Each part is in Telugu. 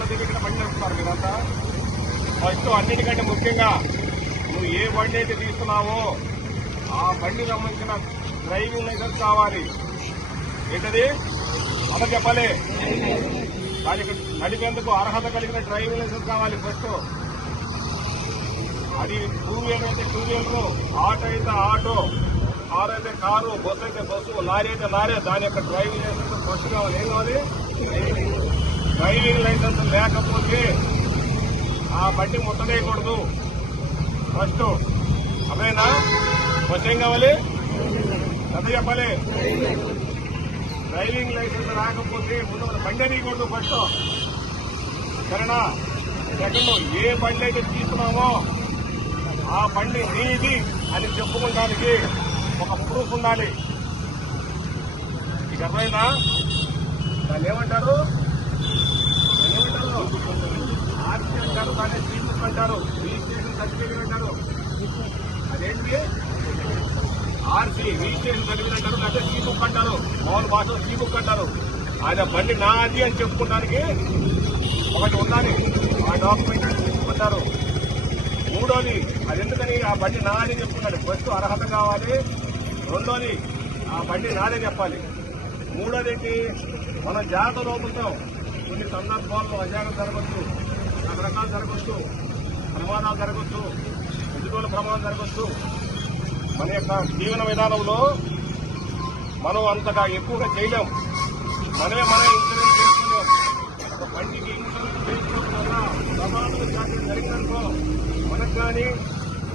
నియమాలు తెలియకుండా బండి నడుపుతున్నారు మీరంతా. ఫస్ట్ అన్నిటికంటే ముఖ్యంగా నువ్వు ఏ బండి అయితే తీస్తున్నావో ఆ బండి సంబంధించిన డ్రైవింగ్ లైసెన్స్ కావాలి. ఏంటది అలా చెప్పాలి. దానికి నడిపేందుకు అర్హత కలిగిన డ్రైవింగ్ లైసెన్స్ కావాలి ఫస్ట్. అది టూ వీలర్ అయితే టూ వీలరు, ఆటో అయితే ఆటో, కారు అయితే కారు, బస్సు అయితే బస్సు, లారీ అయితే లారీ. దాని యొక్క డ్రైవింగ్ లైసెన్స్ ఫస్ట్ కావాలి. ఏం కావాలి? డ్రైవింగ్ లైసెన్స్ లేకపోతే ఆ బండి ముట్టనేయకూడదు ఫస్ట్. అవేనా ఫస్ట్ ఏం కావాలి? ఎంత చెప్పాలి? డ్రైవింగ్ లైసెన్స్ రాకపోతే ముందు బండి అనేయకూడదు ఫస్ట్. సరేనా? సెకండ్, ఏ బండి అయితే తీసుకున్నామో ఆ బండి నీది అని చెప్పుకోవడానికి ఒక ప్రూఫ్ ఉండాలి. మీకు అర్థమైందా? దాన్ని ఏమంటారు? ఆర్సీ అంటారు, దాన్ని సీబుక్ అంటారు, రిజిస్ట్రేషన్ సర్టిఫికేట్ అంటారు. అదేంటి? ఆర్సీ రిజిస్ట్రేషన్ సర్టిఫికేట్ అంటారు, లేకపోతే సీబుక్ అంటారు. మామూలు భాషలో సీబుక్ అంటారు. ఆయన బండి నాది అని చెప్పుకోవడానికి ఒకటి ఉండాలి. ఆ డాక్యుమెంట్ తీసుకుంటారు. మూడోది, అది ఎందుకని ఆ బండి నాదే చెప్పుకున్నాడు. ఫస్ట్ అర్హత కావాలి. రెండోది, ఆ బండి నాదే చెప్పాలి. మూడోది ఏంటి? మనం జాగ్రత్త లోపుతాం. కొన్ని సందర్భాల్లో అజాగ్రత్త జరగచ్చు, రకరకాలు జరగచ్చు, ప్రమాదాలు జరగచ్చు, ఎదుగుల ప్రమాదం జరగచ్చు. మన యొక్క జీవన విధానంలో మనం అంతగా ఎక్కువగా చేయలేం. మనమే ఇన్సూరెన్స్ చేసుకోలేం. ఒక బండికి ఇన్సూరెన్స్ చేసుకోవడం వల్ల ప్రమాదం జరిగిందనుకో, మనకు కానీ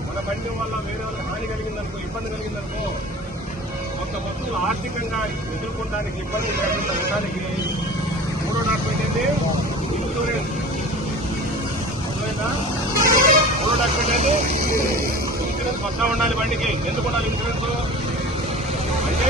మన బండి వల్ల వేరే వాళ్ళకి హాని కలిగిందనుకో, ఇబ్బంది కలిగిందనుకో, కొంత వస్తువులు ఆర్థికంగా ఎదుర్కొనడానికి ఇబ్బంది ఉండడానికి మూడో డాక్యుమెంట్ ఏంటి? ఇన్సూరెన్స్. అర్థమైందా? మూడో డాక్యుమెంట్ ఏంటి? ఇన్సూరెన్స్ పక్కా ఉండాలి బండికి. ఎందుకు ఉండాలి ఇన్సూరెన్స్? అంటే